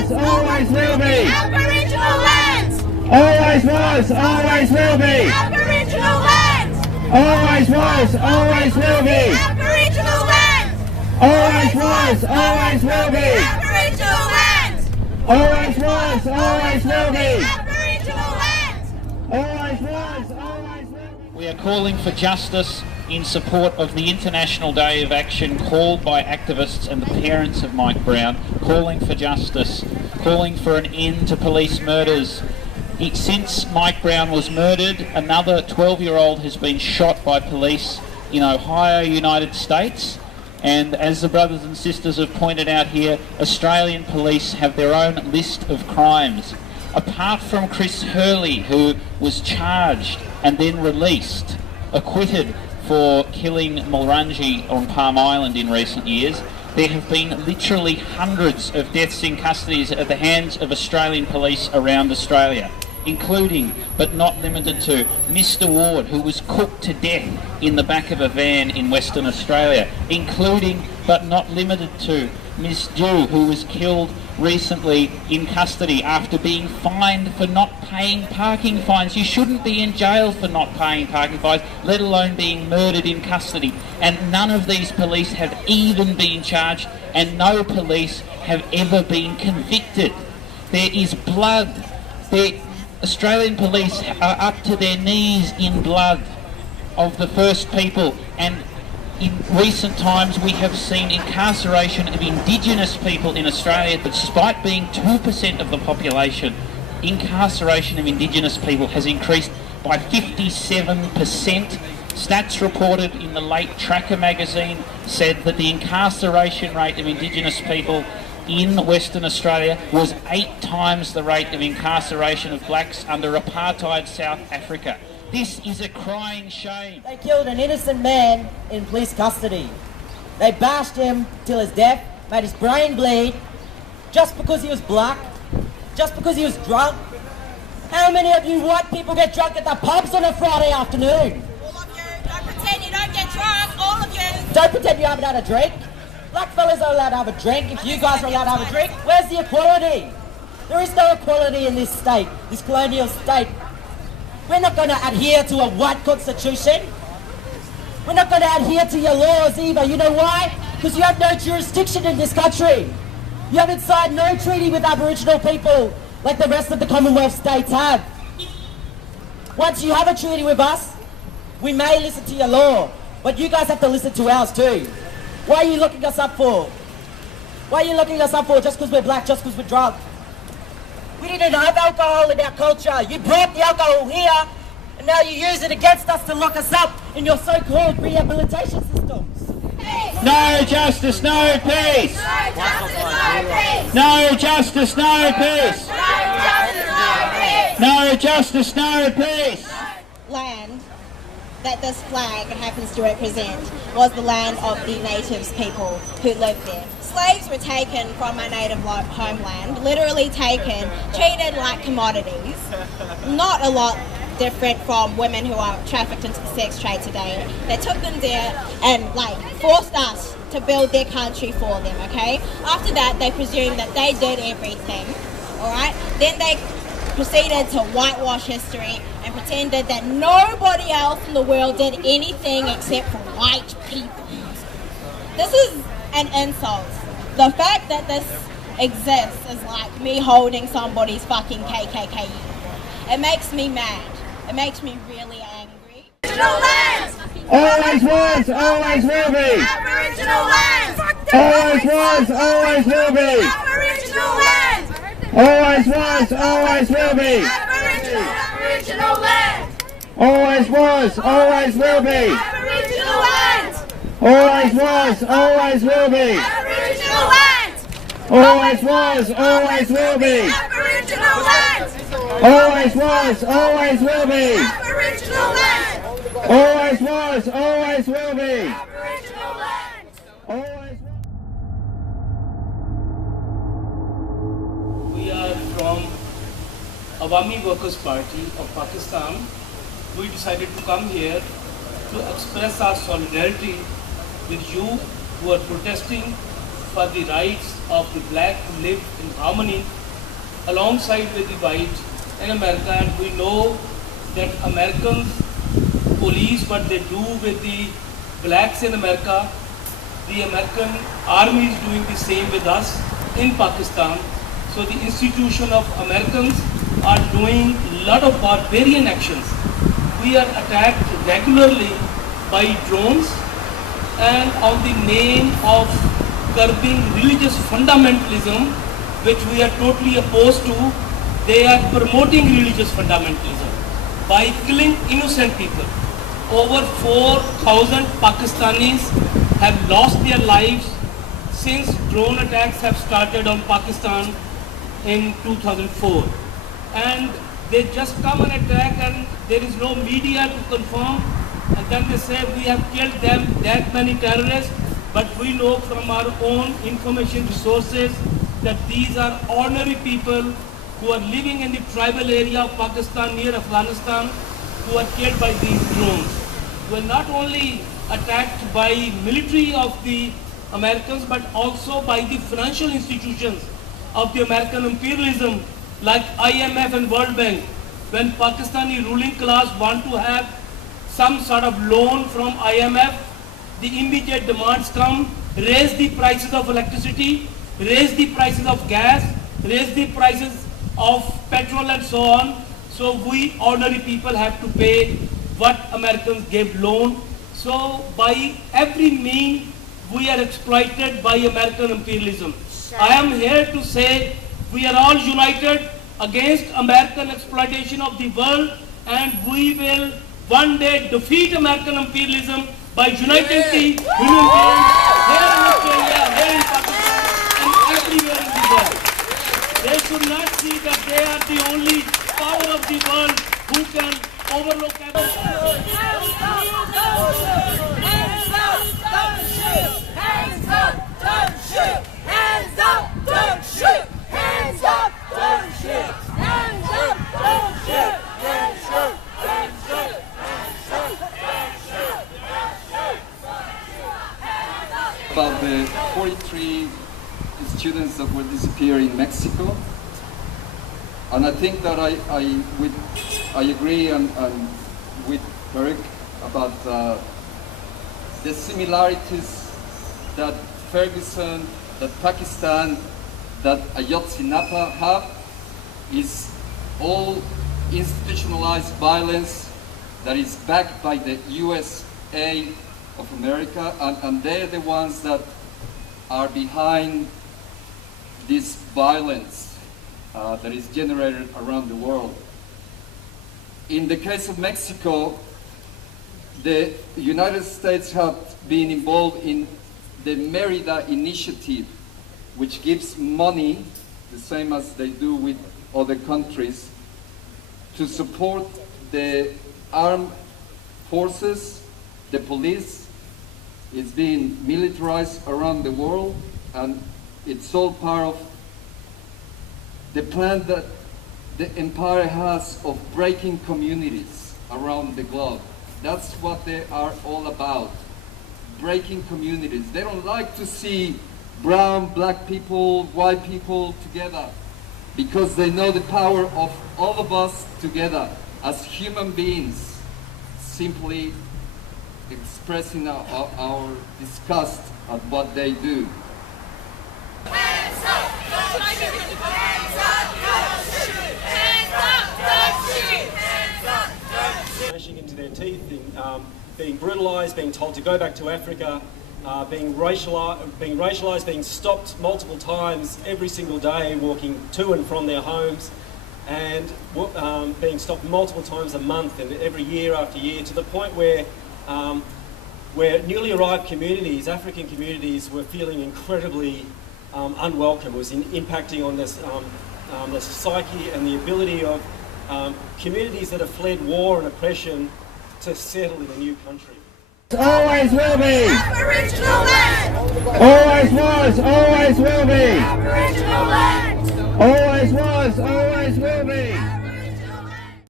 was, always will be. Aboriginal lands. Always was, always will be. Aboriginal lands. Always was, always will be. Aboriginal lands. Always was, always will be. Aboriginal lands. Always was, always will be. Aboriginal lands. Always was, always will be. We are calling for justice in support of the International Day of Action called by activists and the parents of Mike Brown, calling for justice, calling for an end to police murders. Since Mike Brown was murdered, another 12-year-old has been shot by police in Ohio, United States. And as the brothers and sisters have pointed out here, Australian police have their own list of crimes. Apart from Chris Hurley, who was charged and then released, acquitted for killing Mulrunji on Palm Island in recent years, there have been literally hundreds of deaths in custody at the hands of Australian police around Australia, including, but not limited to, Mr Ward, who was cooked to death in the back of a van in Western Australia, including, but not limited to, Ms Dew, who was killed recently in custody after being fined for not paying parking fines. You shouldn't be in jail for not paying parking fines, let alone being murdered in custody. And none of these police have even been charged, and no police have ever been convicted. There is blood. Australian police are up to their knees in blood of the first people, and in recent times we have seen incarceration of Indigenous people in Australia. Despite being 2% of the population, incarceration of Indigenous people has increased by 57%. Stats reported in the late Tracker magazine said that the incarceration rate of Indigenous people in Western Australia was 8 times the rate of incarceration of blacks under apartheid South Africa. This is a crying shame. They killed an innocent man in police custody. They bashed him till his death, made his brain bleed, just because he was black, just because he was drunk. How many of you white people get drunk at the pubs on a Friday afternoon? All of you, don't pretend you don't get drunk, all of you. Don't pretend you haven't had a drink. Black fellas are allowed to have a drink. If you guys are allowed to have a drink, where's the equality? There is no equality in this state, this colonial state. We're not going to adhere to a white constitution. We're not going to adhere to your laws either. You know why? Because you have no jurisdiction in this country. You haven't signed no treaty with Aboriginal people like the rest of the Commonwealth states have. Once you have a treaty with us, we may listen to your law, but you guys have to listen to ours too. Why are you looking us up for? Why are you looking us up for just because we're black, just because we're drunk? We didn't have alcohol in our culture. You brought the alcohol here, and now you use it against us to lock us up in your so-called rehabilitation systems. No justice, no peace. No justice, no peace. No justice, no peace. Land that this flag happens to represent was the land of the natives people who lived there. Slaves were taken from our native homeland, literally taken, treated like commodities. Not a lot different from women who are trafficked into the sex trade today. They took them there and forced us to build their country for them, okay? After that, they presumed that they did everything, all right? Then they proceeded to whitewash history and pretended that nobody else in the world did anything except for white people. This is an insult. The fact that this exists is like me holding somebody's fucking KKK uniform. It makes me mad. It makes me really angry. Aboriginal lands. Always was, always will be. Aboriginal lands. Always was, always will be. Aboriginal lands. Always was, always will be. Aboriginal lands. Always was, always will be. Aboriginal lands. Always was, always will be. Aboriginal lands. Always was, always will be. Aboriginal lands. Always was, always will be. Aboriginal lands. Always was, always will be. Aboriginal lands. Always. We are from Awami Workers' Party of Pakistan. We decided to come here to express our solidarity with you who are protesting for the rights of the black to live in harmony alongside with the white in America. And we know that Americans police what they do with the blacks in America. The American army is doing the same with us in Pakistan. So the institution of Americans are doing a lot of barbarian actions. We are attacked regularly by drones, and on the name of curbing religious fundamentalism, which we are totally opposed to, they are promoting religious fundamentalism by killing innocent people. Over 4,000 Pakistanis have lost their lives since drone attacks have started on Pakistan in 2004. And they just come and attack, and there is no media to confirm, and then they say we have killed them, that many terrorists. But we know from our own information resources that these are ordinary people who are living in the tribal area of Pakistan near Afghanistan, who are killed by these drones. Were not only attacked by military of the Americans, but also by the financial institutions of the American imperialism, like IMF and World Bank. When Pakistani ruling class want to have some sort of loan from IMF, the immediate demands come: raise the prices of electricity, raise the prices of gas, raise the prices of petrol and so on. So we ordinary people have to pay what Americans gave loan. So by every means we are exploited by American imperialism. I am here to say we are all united against American exploitation of the world, and we will one day defeat American imperialism by uniting the human beings here in Australia, here in Pakistan, and everywhere in the world. They should not see that they are the only power of the world who can overlook everything. About the 43 students that will disappear in Mexico, and I think that I agree and with Eric about the similarities that Ferguson, that Pakistan, that Ayotzinapa have is all institutionalized violence that is backed by the USA of America, and they're the ones that are behind this violence that is generated around the world. In the case of Mexico, the United States have been involved in the Merida Initiative, which gives money, the same as they do with other countries, to support the armed forces. The police is being militarized around the world, and it's all part of the plan that the empire has of breaking communities around the globe. That's what they are all about, breaking communities. They don't like to see brown, black people, white people together, because they know the power of all of us together as human beings, simply expressing our disgust at what they do. Hands up, don't shoot! Hands up, don't shoot! Hands up, don't shoot! Hands up, don't shoot! Smashing into their teeth, being brutalised, being told to go back to Africa, being racialised, being stopped multiple times every single day, walking to and from their homes, and being stopped multiple times a month and every year after year, to the point where newly arrived communities, African communities, were feeling incredibly unwelcome. It was impacting on this, the psyche and the ability of communities that have fled war and oppression to settle in a new country. Always will be. Aboriginal land! Always was, always will be. Aboriginal land! Always was, always will be.